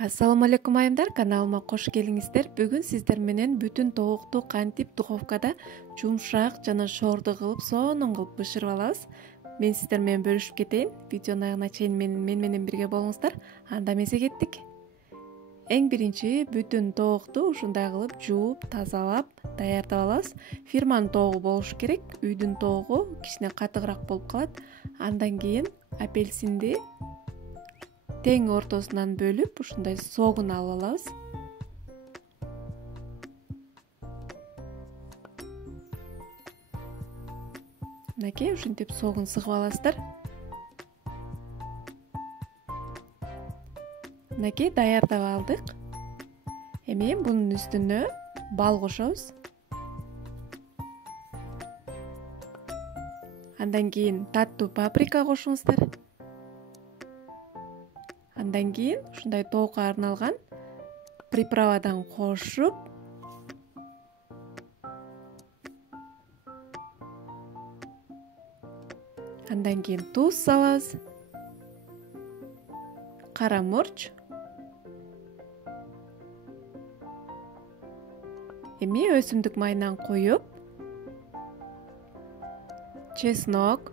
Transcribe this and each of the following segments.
Ассаламу алейкум айымдар, каналыма кош келиңиздер. Бүгүн сиздер менен бүтүн тоокту кантип духовкада жумшак жана шорду кылып сонун кылып бышырып алабыз. Мен сиздер менен бөлүшүп кетейин. Видеонун аягына чейин мен менен бирге болуңуздар. Анда эмесе кеттик. Эң биринчи бүтүн тоокту ушундай кылып жууп, тазалап, даярдап алабыз. Фирманын тоогу болуш керек. Үйдүн тоогу кичине катыгыраак болуп калат. Андан кийин апельсинди тең ортосунан бөлүп, ушундай согун алып алабыз. Мынакей ушинтип согун сыгып аласыздар. Мынакей даярдап алдык. Эми бунун үстүнө бал кошобуз. Андан кийин таттуу паприка кошуңуздар. Андан кийин ушундай тоокко арналган приправадан кошуп, андан кийин туз салабыз, кара мурч, эми өсүмдүк майынан коюп, чеснок,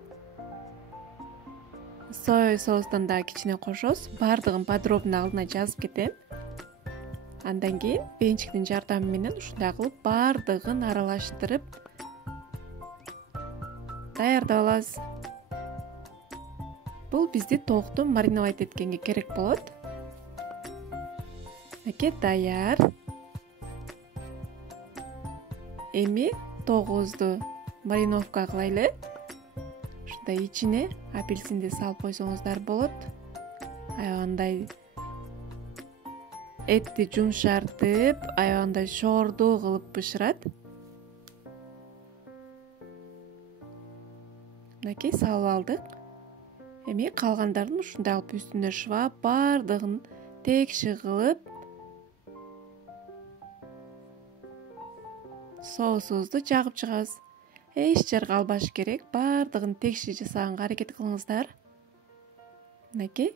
соя соустан да кичине кошобуз. Бардыгын подробно алдына жазып кетем. Андан кийин венчиктин жардамы менен ушундай кылып бардыгын аралаштырып даярдап алабыз. Бул бизди тоокту мариновать эткенге керек болот. Мынакей даяр. Эми тоогубузду мариновка кылайлы. Ушундай ичине апельсинди салып койсоңуздар болот. Аябагандай этти жумшартып, аябагандай шордуу кылып бышырат. Мынакей салып алдык. Эми калгандарын ушундай кылып үстүнө шыбап, бардыгын текши кылып соусубузду жагып чыгабыз. Эч жер калбаш керек. Бардыгын текши жасаганга аракет кылыңыздар. Мынакей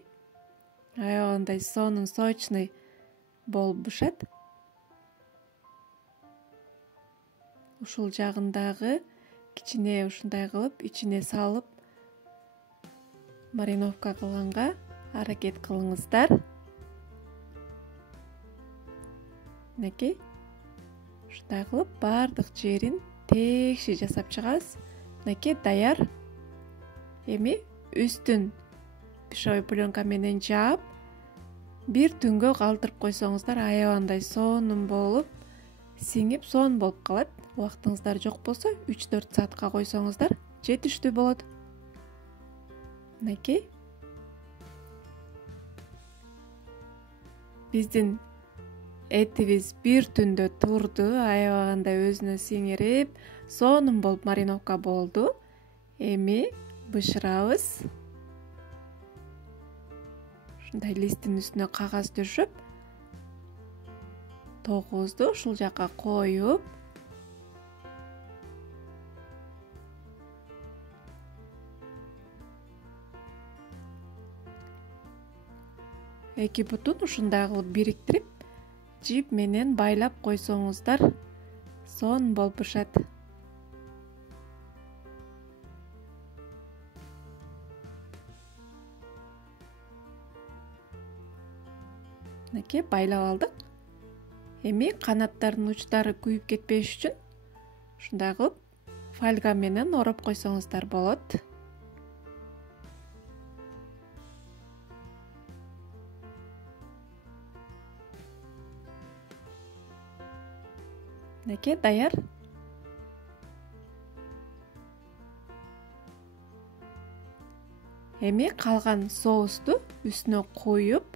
аябагандай сонун сочный болуп бышат. Ушул жагындагы кичине ушундай кылып ичине салып мариновка кылганга аракет кылыңыздар. Мынакей ушундай кылып бардык жерин текши жасап чыгабыз. Мынакей даяр. Эми үстүн пищевой пленка менен жаап, бир түнгө калтырып койсоңуздар аябагандай сонун болуп, сиңип сонун болуп калат. Убактыңыздар жок болсо 3-4 саатка койсоңуздар жетиштүү болот. Мынакей биздин этибиз бир түндө турду, аябагандай өзүнө сиңирип, сонун болуп мариновка болду. Эми бышырабыз. Ушундай листтин үстүнө кагаз төшөп, тоогубузду ушул жакка коюп, эки бутун ушундай кылып бириктирип, жип менен байлап койсоңуздар сонун болуп бышат. Мынакей байлап алдык. Эми канаттардын учтары күйүп кетпеш үчүн ушундай кылып фольга менен ороп койсоңуздар болот. Мынакей даяр. Эми калган соусту үстүнө коюп,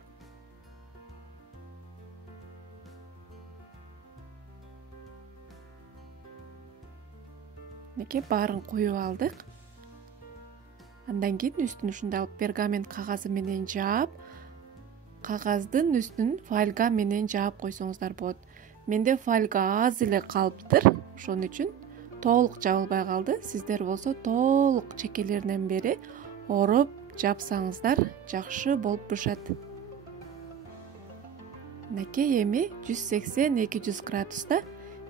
мынакей баарын куюп алдык. Андан кийин үстүн ушундай кылып пергамент кагазы менен жаап, кагаздын үстүн фольга менен жаап койсоңуздар болот. Менде фольга аз эле калыптыр, ошон үчүн толук жабылбай калды. Сиздер болсо толук чекелеринен бери ороп жапсаңыздар жакшы болуп бышат. Мынакей эми 180-200 градуста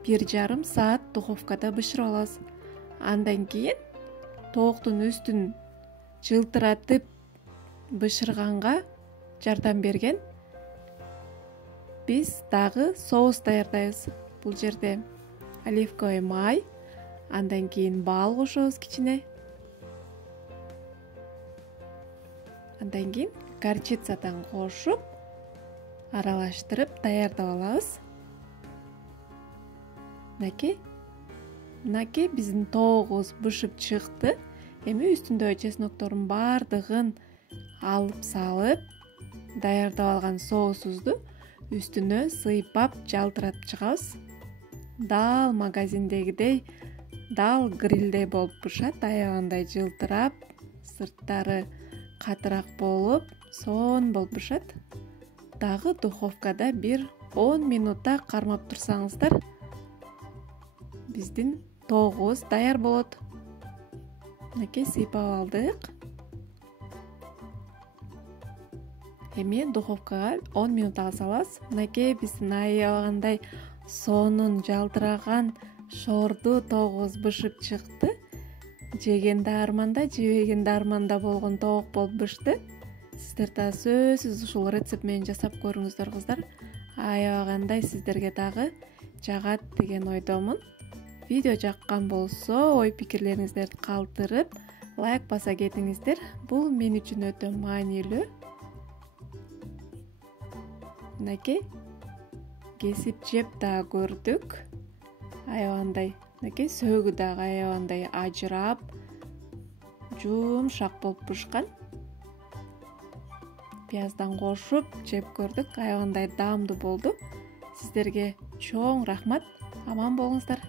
1,5 саат духовкада бышырып алабыз. Андан кийин тооктун үстүн жылтыратып бышырганга жардам берген биз дагы соус даярдайбыз. Бул жерде оливковый май, андан кийин бал кошобуз кичине. Андан кийин горчицадан кошуп, аралаштырып даярдап алабыз. Мынакей биздин тоогубуз бышып чыкты. Эми үстүндөгү чесноктордун баардыгын алып салып, даярдап алган соусубузду үстүнө сыйпап жалтыратып чыгабыз. Дал магазиндегидей, дал грилдей болуп бышат, аябагандай жылтырап, сырттары катыраак болуп, сонун болуп бышат. Дагы духовкада бир 10 минутта кармап турсаңыздар, биздин тоогубуз даяр болот. Мынакей сыйпап алдык. Эми духовкага 10 минутага салабыз. Мынакей биздин аябагандай сонун жалтыраган шорду тоогубуз бышып чыкты. Жегенде арманда, жебегенде арманда болгон тоок болуп бышты. Сиздер да сөзсүз ушул рецепт менен жасап көрүңүздөр кыздар. Аябагандай сиздерге дагы жагат деген ойдомун. Видео жаккан болсо, ой пикирлериңиздерди калтырып, лайк баса кетиңиздер. Бул мен үчүн өтө маанилүү. Мынакей кесип жеп да көрдүк. Аябагандай, мынакей сөөгү дагы аябагандай ажырап, жумшак болуп бышкан. Пияздан кошуп жеп көрдүк. Аябагандай даамдуу болду. Сиздерге чоң рахмат. Аман болуңуздар.